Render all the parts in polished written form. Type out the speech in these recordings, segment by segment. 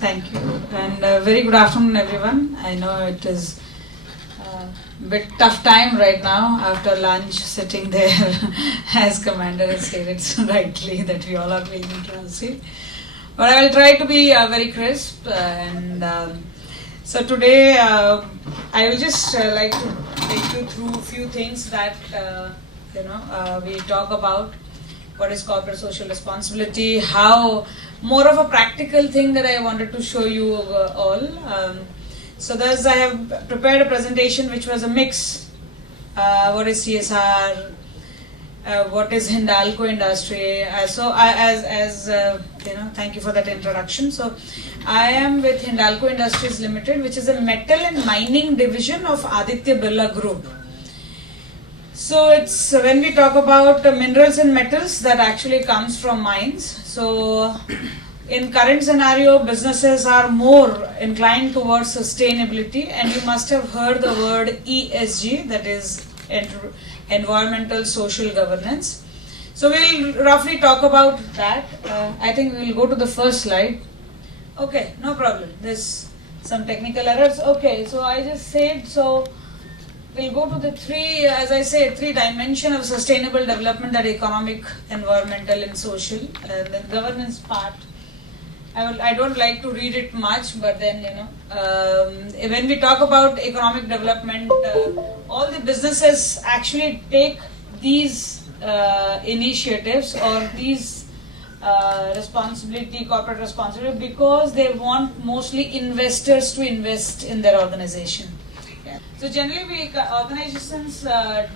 Thank you, and very good afternoon, everyone. I know it is a bit tough time right now after lunch, sitting there, as Commander has stated so rightly that we all are feeling drowsy. But I will try to be very crisp, and so today I will just like to take you through a few things that we talk about. What is corporate social responsibility? How more of a practical thing that I wanted to show you all. So thus I have prepared a presentation which was a mix. What is CSR? What is Hindalco industry? Thank you for that introduction. So I am with Hindalco Industries Limited, which is a metal and mining division of Aditya Birla Group. So it's when we talk about minerals and metals, that actually comes from mines. So in current scenario, businesses are more inclined towards sustainability, and you must have heard the word ESG, that is environmental social governance. So we'll roughly talk about that. I think we will go to the first slide. Okay, no problem. There's some technical errors. Okay, so I just said so. We'll go to the three dimensions of sustainable development, that economic, environmental and social. The governance part, I don't like to read it much, but then when we talk about economic development, all the businesses actually take these initiatives or these corporate responsibility, because they want mostly investors to invest in their organization. So generally organizations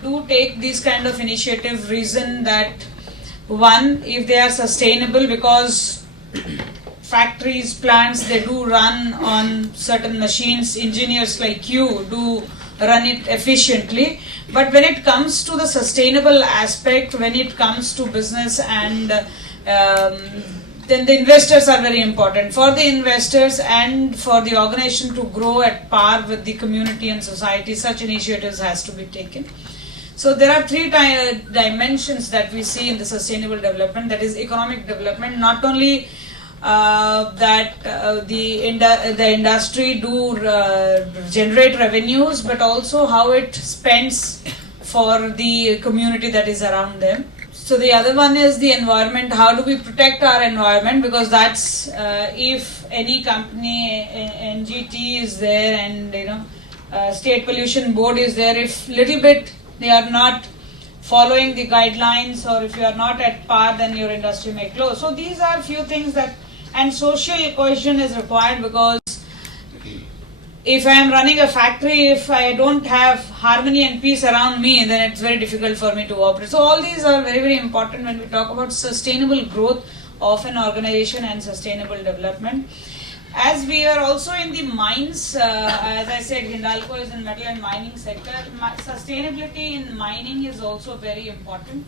do take these kind of initiative, reason that one, if they are sustainable, because factories, plants, they do run on certain machines, engineers like you do run it efficiently. But when it comes to the sustainable aspect, when it comes to business, and then the investors are very important. For the investors and for the organization to grow at par with the community and society, such initiatives has to be taken. So there are three dimensions that we see in the sustainable development, that is economic development. Not only that the industry do generate revenues, but also how it spends for the community that is around them. So the other one is the environment. How do we protect our environment? Because that's if any company, NGT is there, and State Pollution Board is there, if little bit they are not following the guidelines, or if you are not at par, then your industry may close. So these are few things that, and social cohesion is required, because if I am running a factory, if I don't have harmony and peace around me, then it's very difficult for me to operate. So all these are very, very important when we talk about sustainable growth of an organization and sustainable development. As we are also in the mines, as I said, Hindalco is in metal and mining sector. Sustainability in mining is also very important.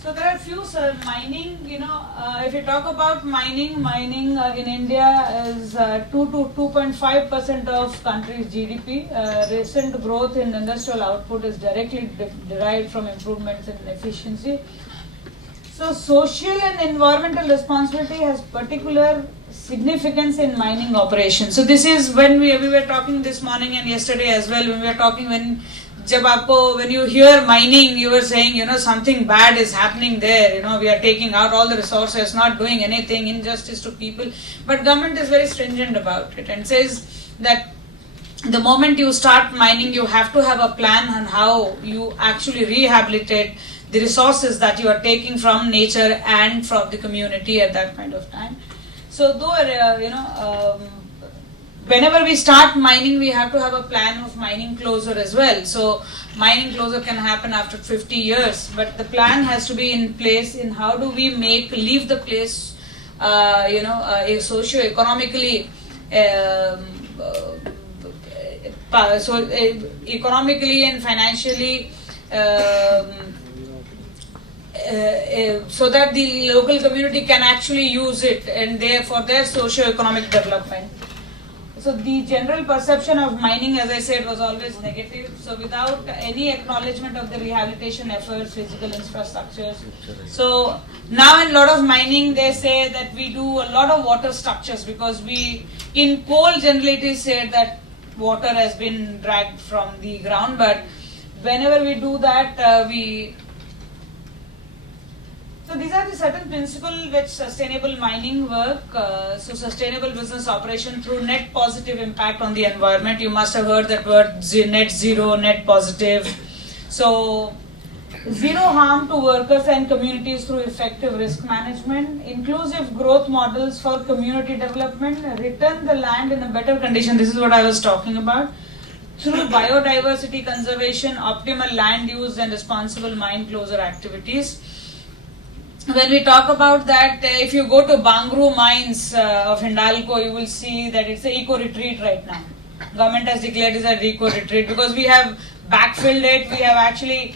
So there are few mining, if you talk about mining in India is 2 to 2.5% of country's GDP. Recent growth in industrial output is directly derived from improvements in efficiency. So social and environmental responsibility has particular significance in mining operations. So this is when we were talking this morning and yesterday as well, when we were talking, when you hear mining, you were saying, something bad is happening there, we are taking out all the resources, not doing anything, injustice to people. But government is very stringent about it and says that the moment you start mining, you have to have a plan on how you actually rehabilitate the resources that you are taking from nature and from the community at that point of time. So though, whenever we start mining, we have to have a plan of mining closure as well. So mining closure can happen after 50 years, but the plan has to be in place in how do we leave the place, socio-economically, economically and financially, so that the local community can actually use it and for their socio-economic development. So the general perception of mining, as I said, was always negative. So without any acknowledgement of the rehabilitation efforts, physical infrastructures. So now in a lot of mining, they say that we do a lot of water structures, because in coal generally it is said that water has been dragged from the ground, but whenever we do that, So these are the certain principles which sustainable mining work. So sustainable business operation through net positive impact on the environment. You must have heard that word, net zero, net positive. So zero harm to workers and communities through effective risk management, inclusive growth models for community development, return the land in a better condition. This is what I was talking about. Through biodiversity conservation, optimal land use and responsible mine closure activities. When we talk about that, if you go to Bangru mines of Hindalco, you will see that it's an eco-retreat right now. Government has declared it as an eco-retreat because we have backfilled it. We have actually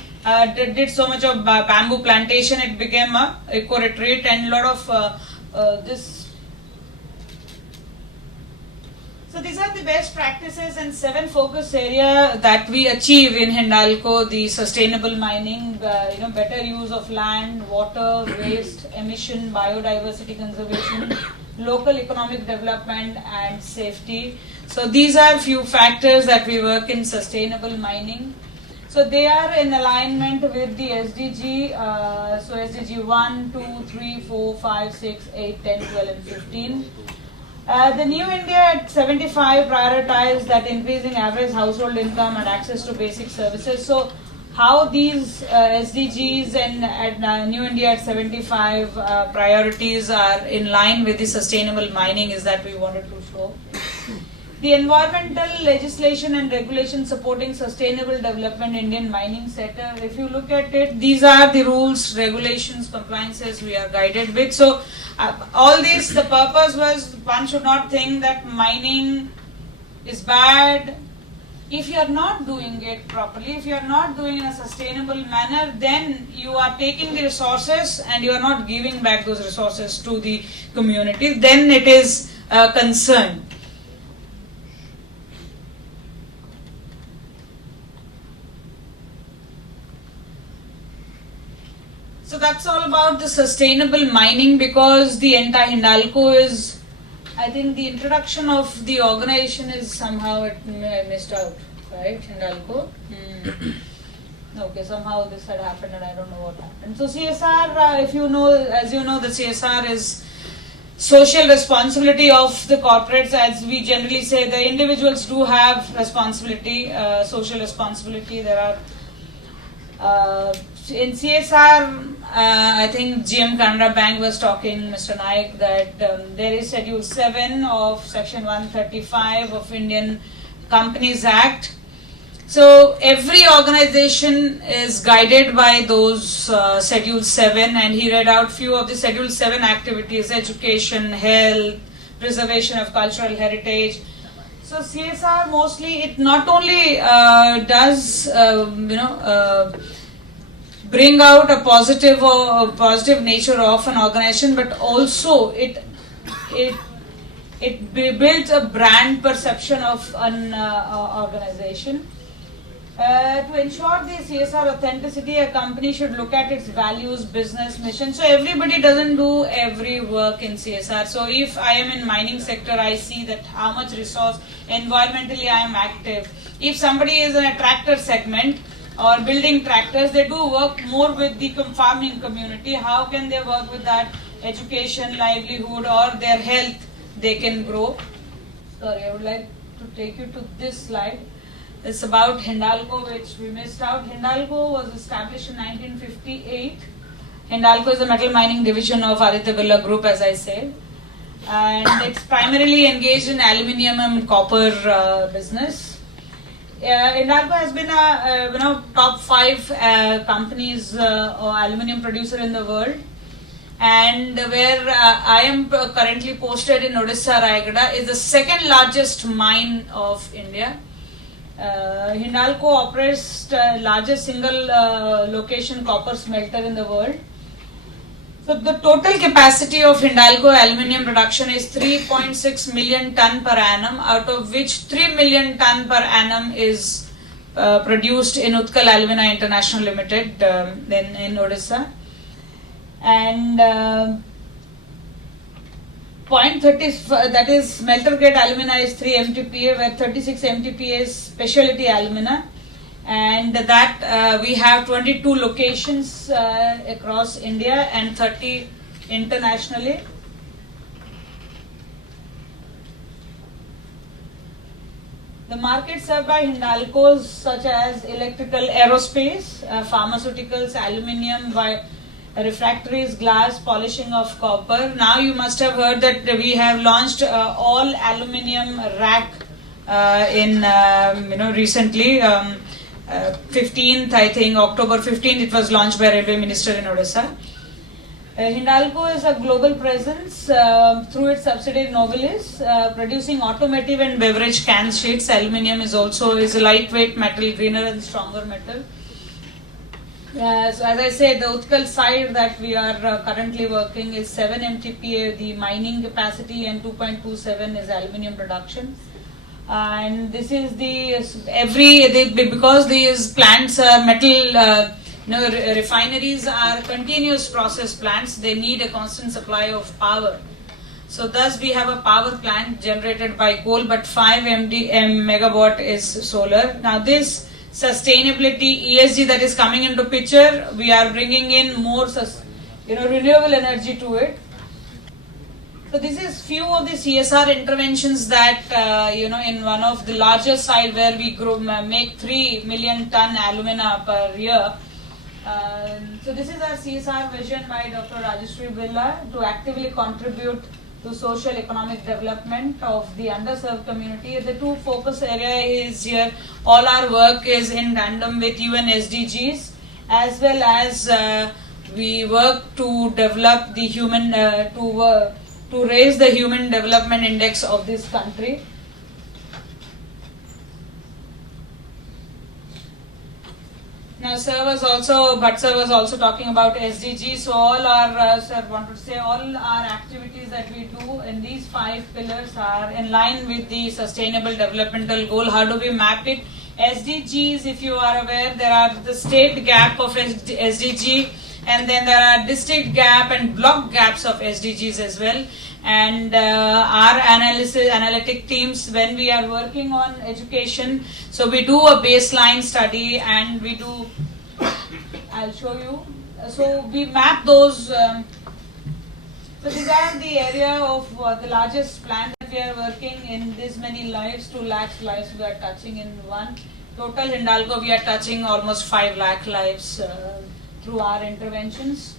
did so much of bamboo plantation. It became a eco-retreat, and a lot of this. So these are the best practices and 7 focus area that we achieve in Hindalco: the sustainable mining, better use of land, water, waste, emission, biodiversity conservation, local economic development, and safety. So these are few factors that we work in sustainable mining. So they are in alignment with the SDG. So SDG 1, 2, 3, 4, 5, 6, 8, 10, 12, and 15. The New India at 75 prioritized that increasing average household income and access to basic services. So how these SDGs and New India at 75 priorities are in line with the sustainable mining is that we wanted to show. The environmental legislation and regulation supporting sustainable development Indian mining sector. If you look at it, these are the rules, regulations, compliances we are guided with. So all these, the purpose was one should not think that mining is bad. If you are not doing it properly, if you are not doing it in a sustainable manner, then you are taking the resources and you are not giving back those resources to the community. Then it is a concern. So that's all about the sustainable mining, because the entire Hindalco is, I think the introduction of the organization is somehow it missed out, right? Hindalco. Okay, somehow this had happened and I don't know what happened. So CSR, if you know, as you know, the CSR is social responsibility of the corporates. As we generally say, the individuals do have responsibility, social responsibility. There are in CSR, I think GM Canara Bank was talking, Mr. Naik, that there is Schedule 7 of Section 135 of Indian Companies Act. So every organization is guided by those Schedule 7, and he read out few of the Schedule 7 activities: education, health, preservation of cultural heritage. So CSR mostly, it not only does bring out a positive nature of an organization, but also it builds a brand perception of an organization. To ensure the CSR authenticity, a company should look at its values, business, mission. So everybody doesn't do every work in CSR. So if I am in mining sector, I see that how much resource, environmentally I am active. If somebody is in a tractor segment, or building tractors, they do work more with the farming community. How can they work with that? Education, livelihood, or their health, they can grow. Sorry, I would like to take you to this slide. It's about Hindalco, which we missed out. Hindalco was established in 1958. Hindalco is a metal mining division of Aditya Birla Group, as I said. And it's primarily engaged in aluminium and copper business. Hindalco has been a top 5 companies or aluminium producer in the world, and where I am currently posted in Odisha, Rayagada, is the second largest mine of India. Hindalco operates the largest single location copper smelter in the world. So the total capacity of Hindalco aluminium production is 3.6 million ton per annum, out of which 3 million ton per annum is produced in Utkal Alumina International Limited in Odisha. And 0.30, that is smelter grade alumina is 3 MTPA, where 36 MTPA is specialty alumina. And that we have 22 locations across India and 30 internationally. The markets served by Hindalcos such as electrical, aerospace, pharmaceuticals, aluminium, refractories, glass, polishing of copper. Now you must have heard that we have launched all aluminium rack in recently. 15th, I think, October 15th, it was launched by Railway Minister in Odisha. Hindalco is a global presence through its subsidiary Novelis, producing automotive and beverage can sheets. Aluminium is also a lightweight metal, greener and stronger metal. So as I said, the Utkal side that we are currently working is 7 MTPA, the mining capacity, and 2.27 is aluminium production. And this is because these plants are metal, refineries are continuous process plants. They need a constant supply of power. So thus we have a power plant generated by coal, but 5 megawatt is solar. Now this sustainability ESG that is coming into picture, we are bringing in more renewable energy to it. So this is few of the CSR interventions that in one of the largest site where we make 3 million ton alumina per year. So this is our CSR vision by Dr. Rajeshri Birla to actively contribute to social economic development of the underserved community. The two focus area is here. All our work is in tandem with UN SDGs, as well as we work to develop the human to raise the human development index of this country. Now, Bhatt sir was also talking about SDGs. So all our, all our activities that we do in these 5 pillars are in line with the Sustainable Developmental Goal. How do we map it? SDGs, if you are aware, there are the state gap of SDG, and then there are district gap and block gaps of SDGs as well. And our analytic teams, when we are working on education, so we do a baseline study and we do, I'll show you. So we map those. So these are the area of the largest plant that we are working in. This many lives, 2 lakh lives we are touching in one. Total Hindalco we are touching almost 5 lakh lives through our interventions.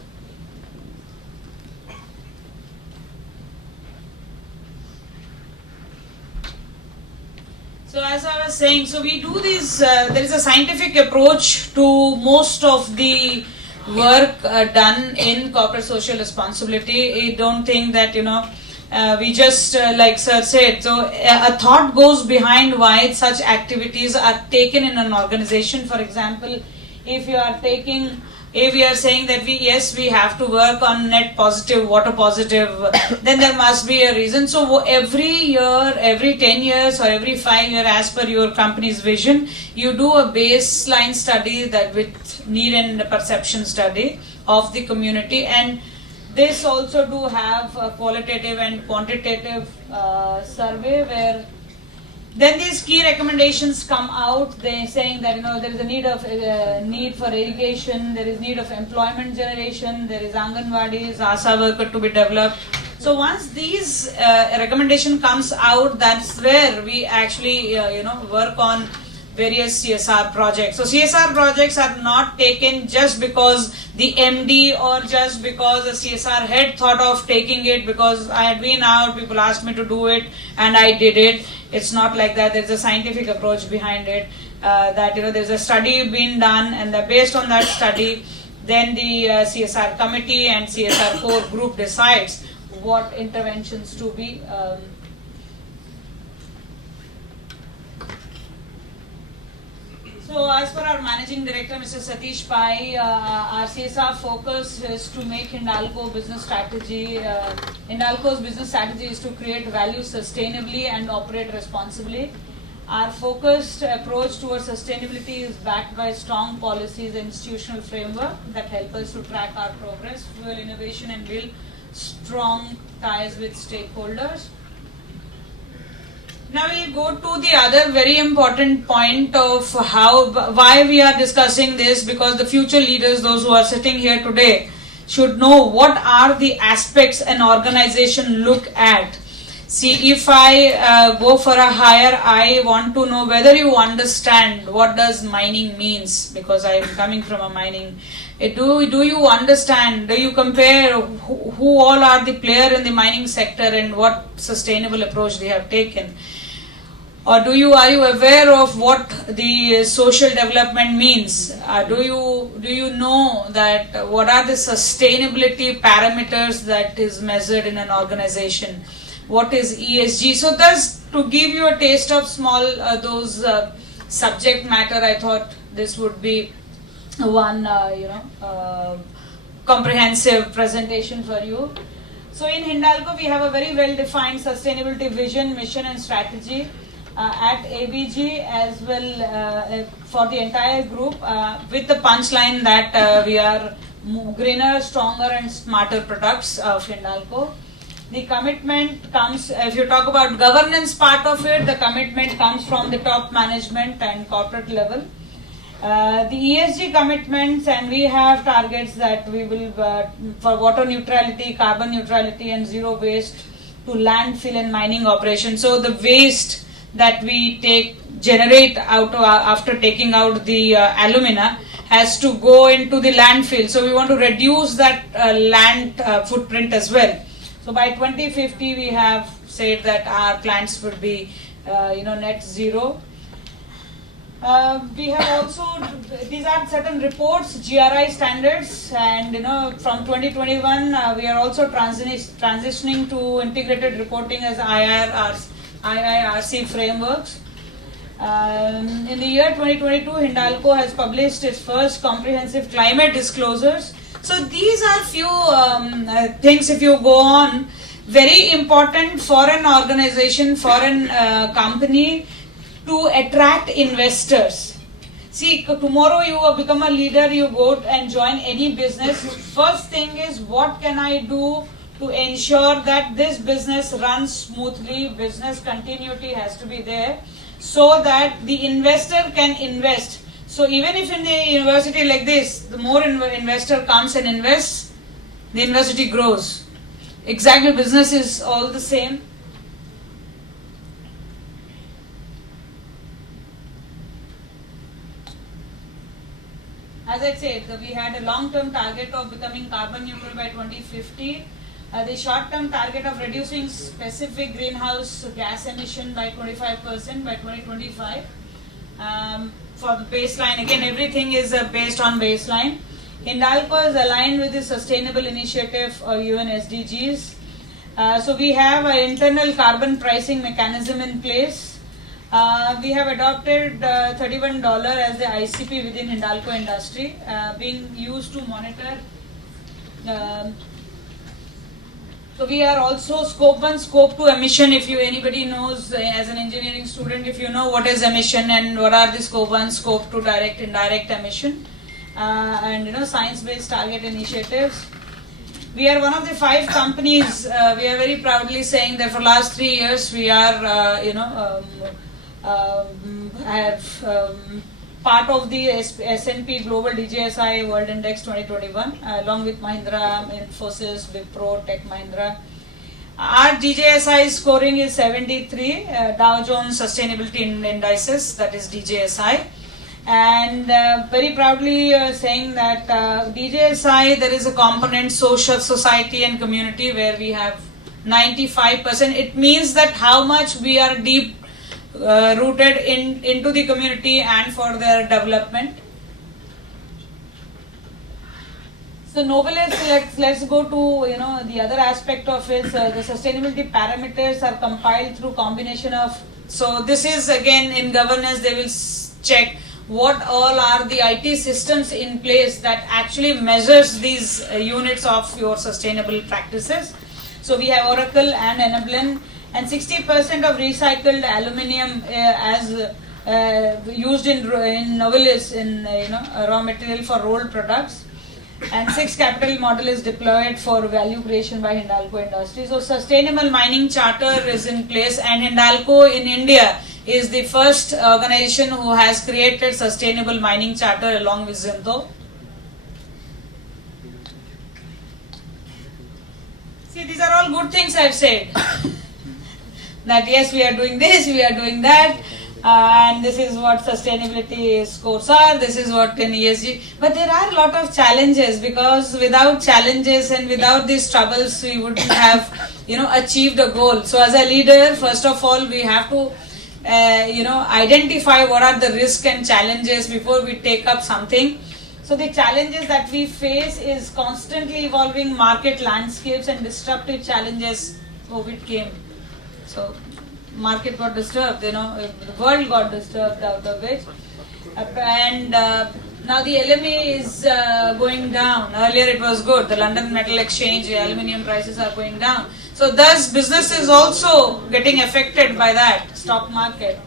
So as I was saying, so we do this, there is a scientific approach to most of the work done in corporate social responsibility. I don't think that, we just, like sir said, so a thought goes behind why such activities are taken in an organization. For example, if we are saying that we have to work on net positive, water positive, then there must be a reason. So every year, every 10 years or every 5 years, as per your company's vision, you do a baseline study that with need and perception study of the community. And this also do have a qualitative and quantitative survey where then these key recommendations come out. They saying that there is a need for irrigation, there is need of employment generation, there is Anganwadis, ASA worker to be developed. So once these recommendation comes out, that's where we actually work on various CSR projects. So CSR projects are not taken just because the MD or just because the CSR head thought of taking it because I had been out, people asked me to do it and I did it. It's not like that. There's a scientific approach behind it. That there's a study being done, and based on that study, then the CSR committee and CSR core group decides what interventions to be. So So as per our Managing Director, Mr. Satish Pai, our CSR focus is to make Hindalco business strategy. Hindalco's business strategy is to create value sustainably and operate responsibly. Our focused approach towards sustainability is backed by strong policies and institutional framework that help us to track our progress, fuel innovation and build strong ties with stakeholders. Now we'll go to the other very important point of why we are discussing this, because the future leaders, those who are sitting here today, should know what are the aspects an organization look at. See, if I go for a hire, I want to know whether you understand what does mining means, because I am coming from a mining. Do you understand? Do you compare who all are the player in the mining sector and what sustainable approach they have taken? Or are you aware of what the social development means? Do you know that what are the sustainability parameters that is measured in an organization? What is ESG? So thus, to give you a taste of small those subject matter, I thought this would be one comprehensive presentation for you. So in Hindalco, we have a very well defined sustainability vision, mission and strategy. At ABG as well for the entire group with the punchline that we are greener, stronger and smarter products of Hindalco. The commitment comes, if you talk about governance part of it, the commitment comes from the top management and corporate level. The ESG commitments, and we have targets that we will for water neutrality, carbon neutrality and zero waste to landfill and mining operations. So the waste that we generate out after taking out the alumina has to go into the landfill. So we want to reduce that land footprint as well. So by 2050 we have said that our plants would be net zero. We have also, these are certain reports, GRI standards, and from 2021 we are also transitioning to integrated reporting as IIRC frameworks. In the year 2022, Hindalco has published its first comprehensive climate disclosures. So these are few things, if you go on, very important for an organization, for an company to attract investors. See, tomorrow you become a leader, you go and join any business. First thing is, what can I do to ensure that this business runs smoothly, business continuity has to be there, so that the investor can invest. So even if in the university like this, the more investor comes and invests, the university grows. Exactly, business is all the same. As I said, we had a long-term target of becoming carbon neutral by 2050. The short-term target of reducing specific greenhouse gas emission by 25% by 2025. For the baseline, again everything is based on baseline. Hindalco is aligned with the Sustainable Initiative or UN SDGs. So we have an internal carbon pricing mechanism in place. We have adopted $31 as the ICP within Hindalco industry, being used to monitor. So we are also scope 1, scope 2 emission. If anybody knows as an engineering student, if you know what is emission and what are the scope 1, scope 2 direct, indirect emission, and science-based target initiatives. We are one of the 5 companies. We are very proudly saying that for last 3 years we are part of the S&P Global DJSI World Index 2021 along with Mahindra, Infosys, Wipro, Tech Mahindra. Our DJSI scoring is 73, Dow Jones Sustainability Indices, that is DJSI. And very proudly saying that DJSI, there is a component social, society and community where we have 95%. It means that how much we are deep rooted into the community and for their development. So Novelis, let's go to the other aspect of it. The sustainability parameters are compiled through combination of. So this is again in governance. They will check what all are the IT systems in place that actually measures these units of your sustainable practices. So we have Oracle and Enablin, and 60% of recycled aluminium as used in Novelis in raw material for rolled products, and 6 capital model is deployed for value creation by Hindalco Industries. So sustainable mining charter is in place, and Hindalco in India is the first organization who has created sustainable mining charter along with Zinto. See, these are all good things I've said. That yes, we are doing this, we are doing that, and this is what sustainability scores are, this is what in ESG. But there are a lot of challenges, because without challenges and without these troubles, we wouldn't have achieved a goal. So as a leader, first of all, we have to identify what are the risks and challenges before we take up something. So the challenges that we face is constantly evolving market landscapes and disruptive challenges. COVID came, so market got disturbed, the world got disturbed out of it, and now the LME is going down. Earlier it was good, the London Metal Exchange, aluminium prices are going down. So thus business is also getting affected by that, stock market.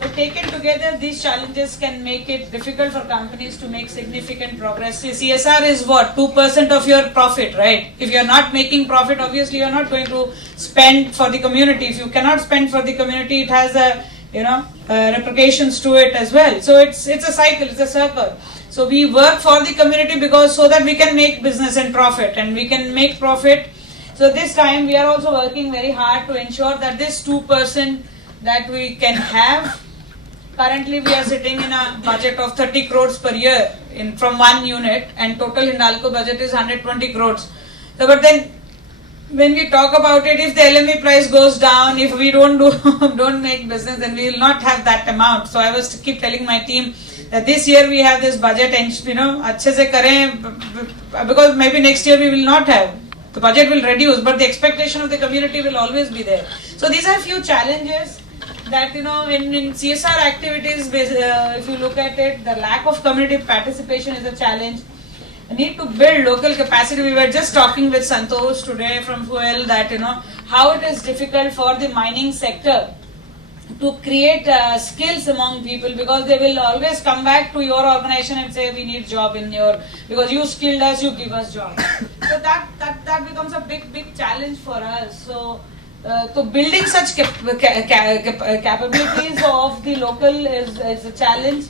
So taken together, these challenges can make it difficult for companies to make significant progress. See, CSR is what? 2% of your profit, right? If you are not making profit, obviously you are not going to spend for the community. If you cannot spend for the community, it has repercussions to it as well. So it's a cycle, it's a circle. So we work for the community because so that we can make business and profit, and we can make profit. So this time we are also working very hard to ensure that this 2% that we can have. Currently we are sitting in a budget of 30 crores per year from one unit, and total Hindalco budget is 120 crores. So, but then when we talk about it, if the LME price goes down, if we don't make business, then we will not have that amount. So I was to keep telling my team that this year we have this budget, and अच्छे से करें, because maybe next year we will not have. The budget will reduce, but the expectation of the community will always be there. So these are few challenges that in CSR activities, if you look at it, the lack of community participation is a challenge. The need to build local capacity. We were just talking with Santosh today from Fuel that how it is difficult for the mining sector to create skills among people, because they will always come back to your organization and say we need job because you skilled us, you give us job. So that becomes a big challenge for us. So building such capabilities of the local is a challenge.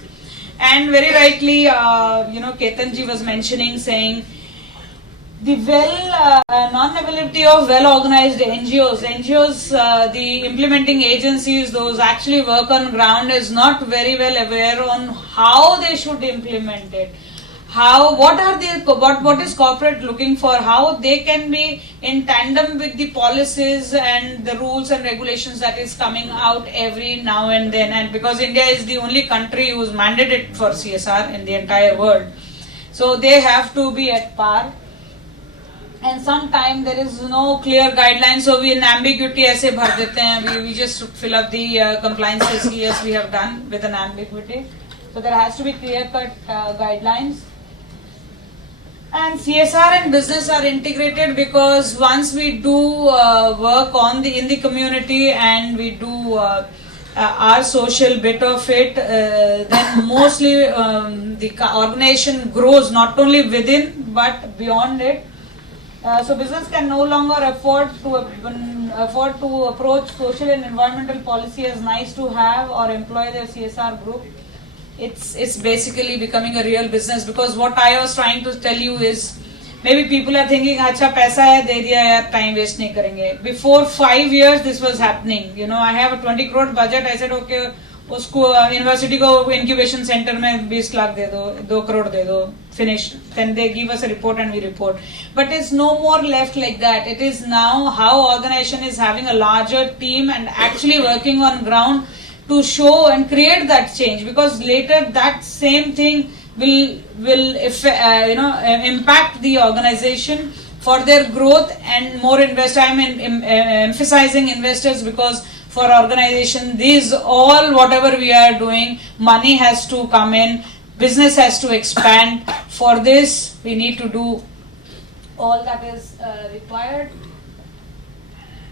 And very rightly, Ketanji was mentioning, saying the non-availability of well-organized NGOs, the implementing agencies, those actually work on ground, is not very well aware on how they should implement it. What is corporate looking for, how they can be in tandem with the policies and the rules and regulations that is coming out every now and then. And because India is the only country who is mandated for CSR in the entire world, so they have to be at par. And sometimes there is no clear guidelines, so we in ambiguity ऐसे भर देते हैं. We just fill up the compliances. Yes, we have done with an ambiguity. So there has to be clear-cut guidelines. And CSR and business are integrated, because once we do work in the community and we do our social bit of it, then mostly the organization grows not only within but beyond it. So business can no longer afford to approach social and environmental policy as nice to have or employ their CSR group. It's basically becoming a real business, because what I was trying to tell you is, maybe people are thinking, अच्छा पैसा है दे दिया यार, time waste नहीं करेंगे. Before 5 years this was happening. I have a 20 crore budget. I said okay, उसको university को incubation center में 20 लाख दे दो, 2 crore दे दो, finish. Then they give us a report and we report. But it's no more left like that. It is now how organization is having a larger team and actually working on ground to show and create that change, because later that same thing will impact the organization for their growth and more invest. I'm emphasizing investors, because for organization. These all, whatever we are doing, money has to come in, business has to expand. For this, we need to do all that is required.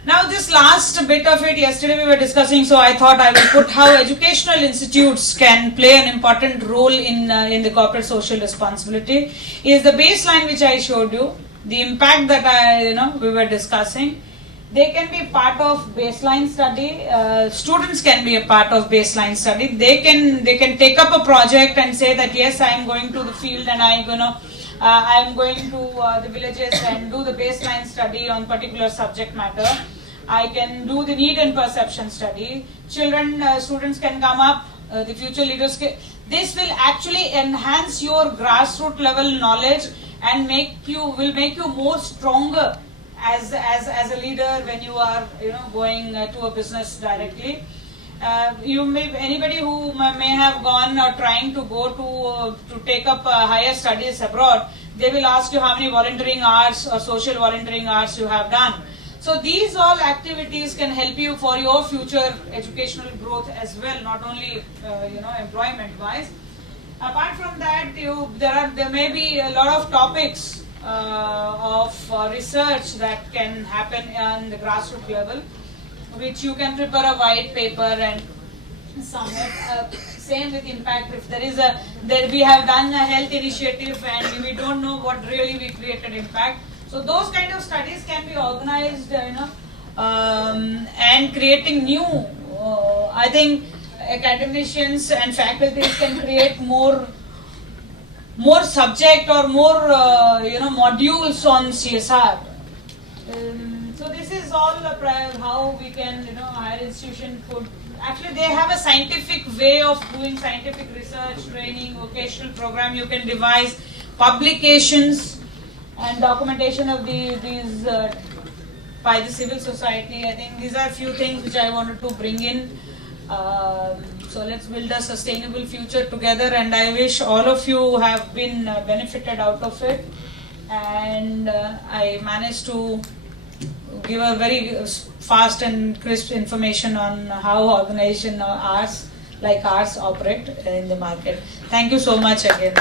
Now this last bit of it, yesterday we were discussing, so I thought I will put how educational institutes can play an important role in the corporate social responsibility. Is the baseline which I showed you, the impact that we were discussing. They can be part of baseline study. Students can be a part of baseline study. They can take up a project and say that yes, I am going to the field and I am going to the villages and do the baseline study on particular subject matter. I can do the need and perception study. Students can come up, the future leaders this will actually enhance your grassroots level knowledge and will make you more stronger as a leader when you are going to a business directly. Anybody who may have gone or trying to go to take up higher studies abroad, they will ask you how many volunteering hours or social volunteering hours you have done. So these all activities can help you for your future educational growth as well, not only employment wise. Apart from that, there may be a lot of topics of research that can happen on the grassroots level, which you can prepare a white paper and submit. Same with impact. If we have done a health initiative and we don't know what really we created impact. So those kind of studies can be organized, and creating new. I think academicians and faculties can create more subject or more modules on CSR. So this is all how we can higher institution could actually, they have a scientific way of doing scientific research, training, vocational program. You can devise publications and documentation of these by the civil society. I think these are a few things which I wanted to bring in. So let's build a sustainable future together, and I wish all of you have been benefited out of it. And I managed to give a very fast and crisp information on how organizations like ours operate in the market. Thank you so much again.